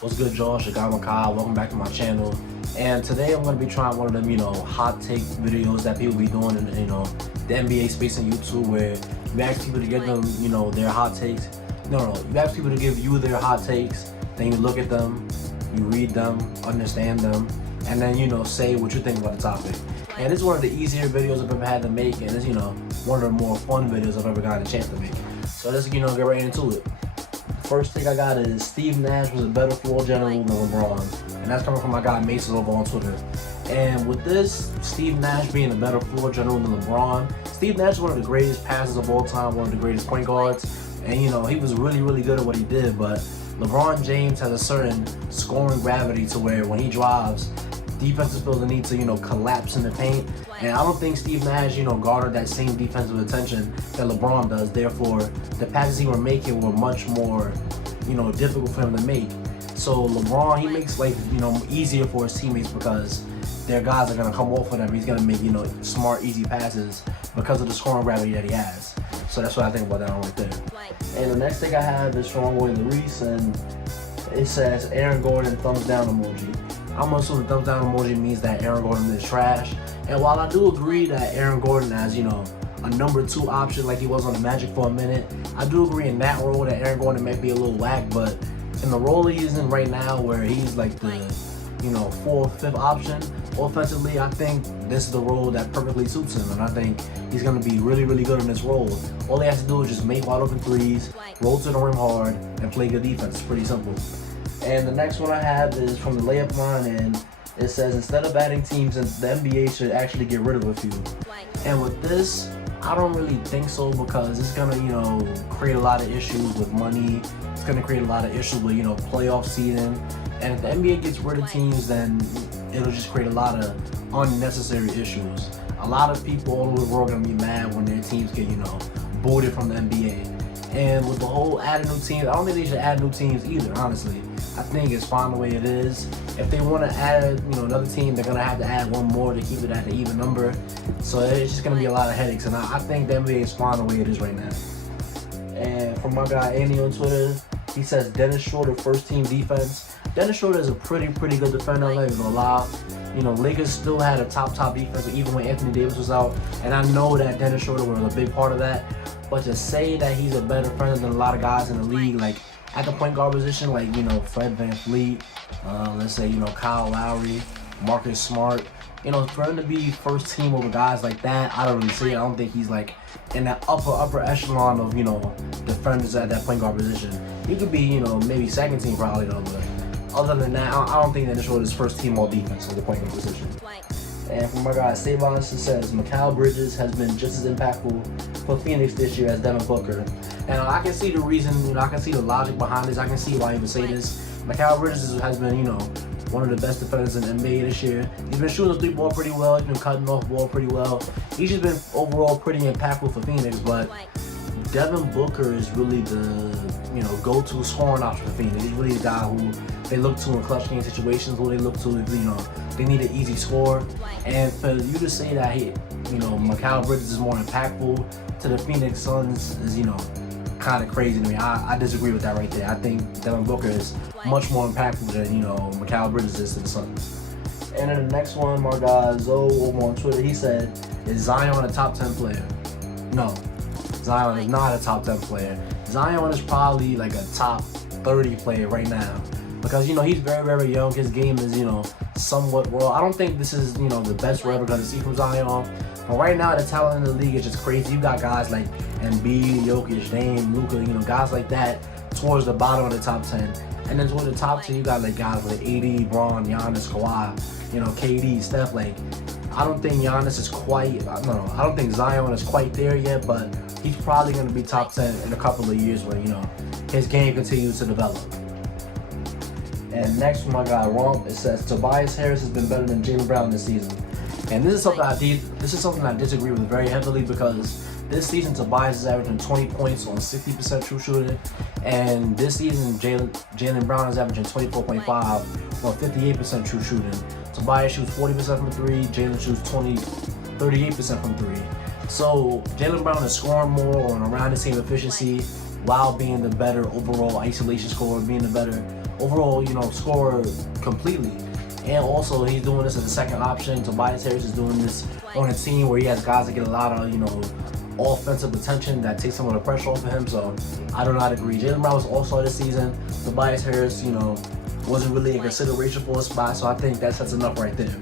What's good, Josh? Your guy Makai. Welcome back to my channel. And today I'm going to be trying one of them, hot take videos that people be doing in, the NBA space on YouTube, where you ask people to give them, their hot takes. No, you ask people to give you their hot takes. Then you look at them, you read them, understand them, and then, say what you think about the topic. And this is one of the easier videos I've ever had to make, and it's, one of the more fun videos I've ever gotten a chance to make. So let's, get right into it. First thing I got is Steve Nash was a better floor general than LeBron. And that's coming from my guy Mason over on Twitter. And with this, Steve Nash being a better floor general than LeBron, Steve Nash is one of the greatest passers of all time, one of the greatest point guards. And he was really, really good at what he did, but LeBron James has a certain scoring gravity to where when he drives, defenses feel the need to, collapse in the paint. And I don't think Steve Nash, garnered that same defensive attention that LeBron does. Therefore, the passes he were making were much more, difficult for him to make. So LeBron, he makes life, easier for his teammates because their guys are gonna come off of them. He's gonna make, smart, easy passes because of the scoring gravity that he has. So that's what I think about that one right there. And the next thing I have is from Reese, and it says Aaron Gordon thumbs down emoji. I'm assuming the thumbs down emoji means that Aaron Gordon is trash. And while I do agree that Aaron Gordon has, a number 2 option like he was on the Magic for a minute, I do agree in that role that Aaron Gordon may be a little whack, but in the role he's in right now where he's like the, 4th, 5th option offensively, I think this is the role that perfectly suits him, and I think he's going to be really, really good in this role. All he has to do is just make wide open threes, roll to the rim hard, and play good defense. It's pretty simple. And the next one I have is from the layup line, and it says instead of adding teams, the NBA should actually get rid of a few. And with this, I don't really think so, because it's gonna, create a lot of issues with money. It's gonna create a lot of issues with, playoff seeding. And if the NBA gets rid of teams, then it'll just create a lot of unnecessary issues. A lot of people all over the world are gonna be mad when their teams get, booted from the NBA. And with the whole adding new teams, I don't think they should add new teams either, honestly. I think it's fine the way it is. If they want to add, another team, they're gonna have to add one more to keep it at the even number. So it's just gonna be a lot of headaches, and I think the NBA is fine the way it is right now. And from my guy Andy on Twitter, he says Dennis Schroeder first team defense. Dennis Schroeder is a pretty good defender. I'm not even gonna lie. Lakers still had a top defense even when Anthony Davis was out, and I know that Dennis Schroeder was a big part of that. But to say that he's a better defender than a lot of guys in the league, like at the point guard position, like, Fred VanVleet, let's say, Kyle Lowry, Marcus Smart, for him to be first team over guys like that, I don't really see it. I don't think he's like in that upper echelon of, defenders at that point guard position. He could be, maybe second team probably though, but other than that, I don't think that this is first team all defense at the point guard position. And from my guy Savon, it says Mikal Bridges has been just as impactful for Phoenix this year as Devin Booker. And I can see the reason, I can see the logic behind this. I can see why he would say this. Mikal Bridges has been, one of the best defenders in the NBA this year. He's been shooting the 3-ball pretty well. He's been cutting off ball pretty well. He's just been overall pretty impactful for Phoenix. But Devin Booker is really the, go-to scoring option for Phoenix. He's really the guy who they look to in clutch game situations, who they look to if, they need an easy score. And for you to say that, Mikal Bridges is more impactful to the Phoenix Suns is, kind of crazy to me. I disagree with that right there. I think Devin Booker is much more impactful than, Mikal Bridges is to the Suns. And then the next one, my guy Zoe over on Twitter, he said, is Zion a top 10 player? No, Zion is not a top 10 player. Zion is probably like a top 30 player right now. Because, he's very, very young. His game is, somewhat raw. I don't think this is, the best we're ever going to see from Zion. But right now, the talent in the league is just crazy. You got guys like Embiid, Jokic, Dame, Luka, guys like that towards the bottom of the top 10. And then towards the top 10, you got like guys like AD, Bron, Giannis, Kawhi, KD, Steph. Like, I don't think Giannis is quite, I don't think Zion is quite there yet, but he's probably going to be top 10 in a couple of years when, his game continues to develop. And next from my guy Romp, it says Tobias Harris has been better than Jaylen Brown this season. And this is something I disagree with very heavily, because this season Tobias is averaging 20 points on 60% true shooting, and this season Jaylen Brown is averaging 24.5 on 58% true shooting. Tobias shoots 40% from 3, Jaylen shoots 38% from 3. So Jaylen Brown is scoring more on around the same efficiency while being the better overall isolation scorer, being the better overall, scorer completely. And also, he's doing this as a second option. Tobias Harris is doing this on a team where he has guys that get a lot of, offensive attention that takes some of the pressure off of him. So I do not agree. Jaylen Brown was all-star this season. Tobias Harris, wasn't really in consideration for a spot. So I think that's enough right there.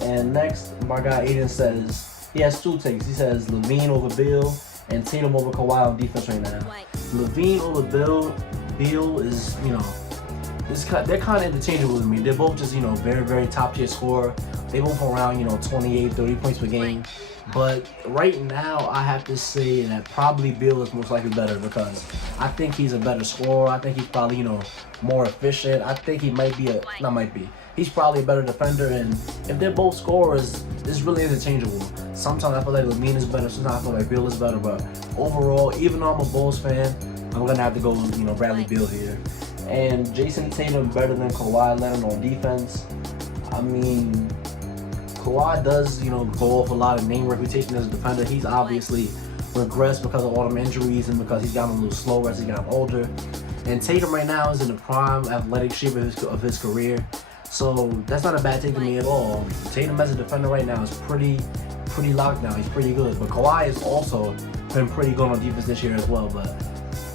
And next, my guy Aiden says he has 2 takes. He says Levine over Beal and Tatum over Kawhi on defense right now. Levine over Beal is, they're kind of interchangeable with me. They're both just, very, very top tier scorer. They both around, 28, 30 points per game. But right now, I have to say that probably Beal is most likely better because I think he's a better scorer. I think he's probably, more efficient. I think he he's probably a better defender. And if they're both scorers, it's really interchangeable. Sometimes I feel like Levine is better. Sometimes I feel like Beal is better. But overall, even though I'm a Bulls fan, I'm going to have to go with, Bradley Beal here. And Jason Tatum better than Kawhi Leonard on defense. I mean, Kawhi does, go off a lot of name reputation as a defender. He's obviously regressed because of all them injuries and because he's gotten a little slower as he got older. And Tatum right now is in the prime athletic shape of his career. So that's not a bad take to me at all. Tatum as a defender right now is pretty locked down. He's pretty good. But Kawhi has also been pretty good on defense this year as well. But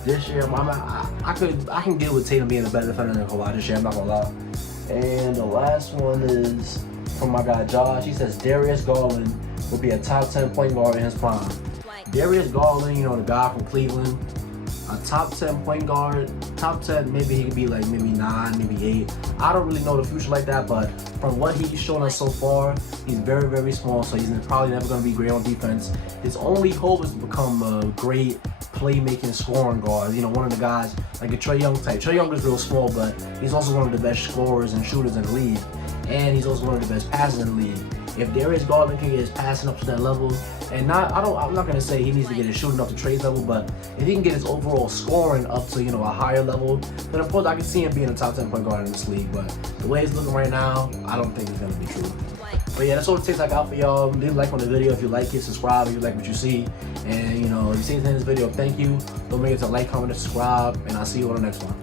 this year, I can deal with Tatum being a better defender than Kawhi this year. I'm not gonna lie. And the last one is from my guy Josh. He says Darius Garland would be a top 10 point guard in his prime. Darius Garland, the guy from Cleveland, a top 10 point guard. Top 10, maybe he could be like maybe 9, maybe 8. I don't really know the future like that, but from what he's shown us so far, he's very, very small, so he's probably never going to be great on defense. His only hope is to become a great playmaking scoring guard. One of the guys like a Trae Young type. Trae Young is real small, but he's also one of the best scorers and shooters in the league, and he's also one of the best passers in the league. If Darius Garland can get his passing up to that level, and I'm not gonna say he needs to get his shooting up to Trae's level, but if he can get his overall scoring up to a higher level, then of course I can see him being a top 10 point guard in this league. But the way it's looking right now, I don't think it's gonna be true. But yeah, that's all the takes I got for y'all. Leave a like on the video if you like it, subscribe if you like what you see, and if you see anything in this video, thank you. Don't forget to like, comment, and subscribe, and I'll see you on the next one.